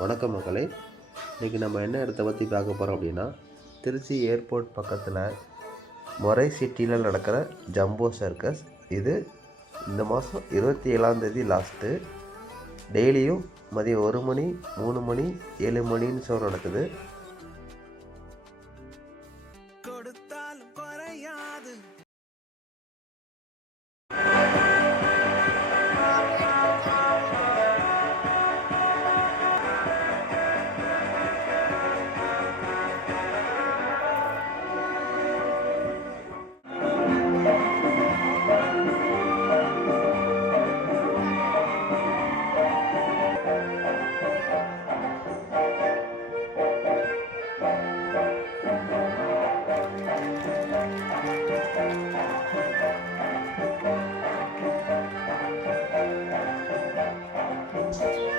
வணக்கம் மக்களே. இன்றைக்கி நம்ம என்ன இடத்த பற்றி பார்க்க போகிறோம் அப்படின்னா, திருச்சி ஏர்போர்ட் பக்கத்தில் மொரை சிட்டியில் நடக்கிற ஜம்போ சர்க்கஸ். இது இந்த மாதம் 27ஆம் தேதி லாஸ்ட்டு. டெய்லியும் மதியம் 1 மணி, 3 மணி, 7 மணின்னு ஷோ நடக்குது.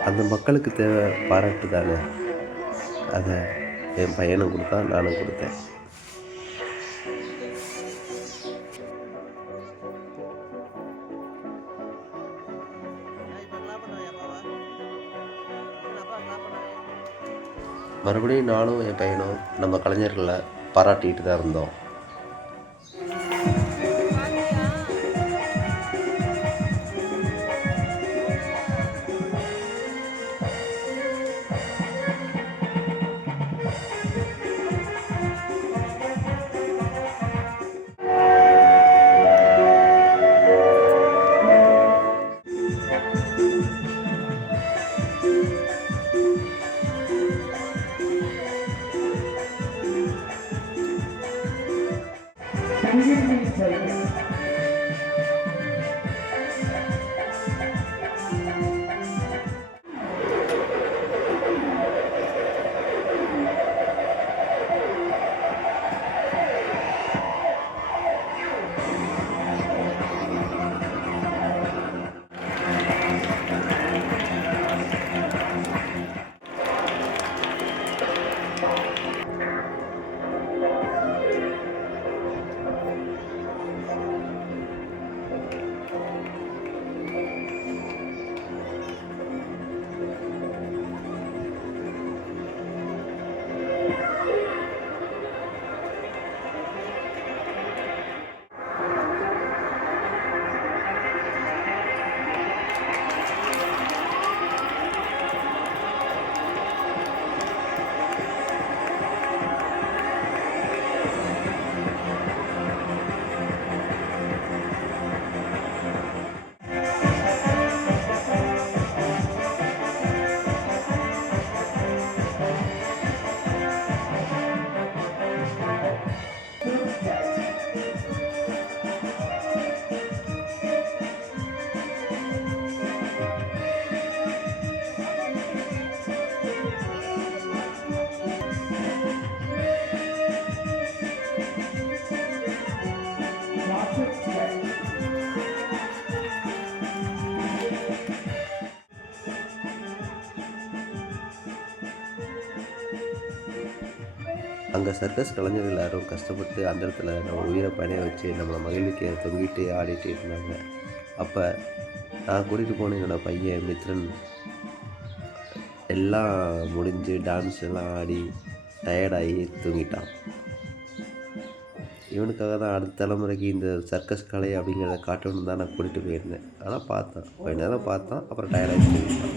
அந்த மக்களுக்கு தேவை பாராட்டு தானே, அதை என் பையனும் கொடுத்தான், நானும் கொடுத்தேன். மறுபடியும் நானும் என் பையனும் நம்ம கலைஞர்களை பாராட்டிகிட்டு தான் இருந்தோம். அங்கே சர்க்கஸ் கலைஞர்கள் எல்லோரும் கஷ்டப்பட்டு அந்த இடத்துல நம்ம உயிரை பணைய வச்சு நம்மளை மகிழ்விக்க தொங்கிட்டு ஆடிட்டு இருந்தாங்க. அப்போ நான் கூட்டிகிட்டு போன என்னோடய பையன் மித்ரன் எல்லாம் முடிஞ்சு டான்ஸ் எல்லாம் ஆடி டயர்டாகி தூங்கிட்டான். இவனுக்காக தான் அடுத்த தலைமுறைக்கு இந்த சர்க்கஸ் கலை அப்படிங்கிறத காட்டணுன்னு தான் நான் கூட்டிகிட்டு போயிருந்தேன். ஆனால் பார்த்தேன், கொஞ்ச நேரம் பார்த்தான், அப்புறம் டயர்டாகி தூங்கிட்டான்.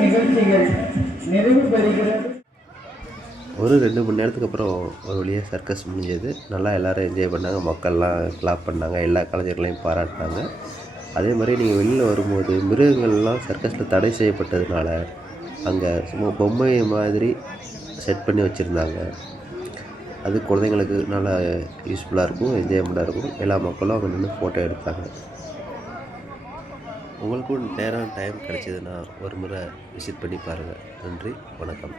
நிகழ்ச்சிகள் நிறைவு பெறுகிறது. ஒரு 2 மணி நேரத்துக்கு அப்புறம் ஒரு வழியாக சர்க்கஸ் முடிஞ்சது. நல்லா எல்லோரும் என்ஜாய் பண்ணாங்க, மக்கள்லாம் கிளாப் பண்ணாங்க, எல்லா கலைஞர்களையும் பாராட்டினாங்க. அதே மாதிரி நீங்கள் வெளியில் வரும்போது மிருகங்கள்லாம் சர்க்கஸில் தடை செய்யப்பட்டதுனால அங்கே சும்மா பொம்மை மாதிரி செட் பண்ணி வச்சுருந்தாங்க. அது குழந்தைங்களுக்கு நல்லா யூஸ்ஃபுல்லாக இருக்கும், என்ஜாய்மெண்ட்டாக இருக்கும். எல்லா மக்களும் அங்கே நின்று ஃபோட்டோ எடுத்தாங்க. உங்களுக்கும் டைம் கிடச்சிதுன்னா ஒரு முறை விசிட் பண்ணி பாருங்கள். நன்றி, வணக்கம்.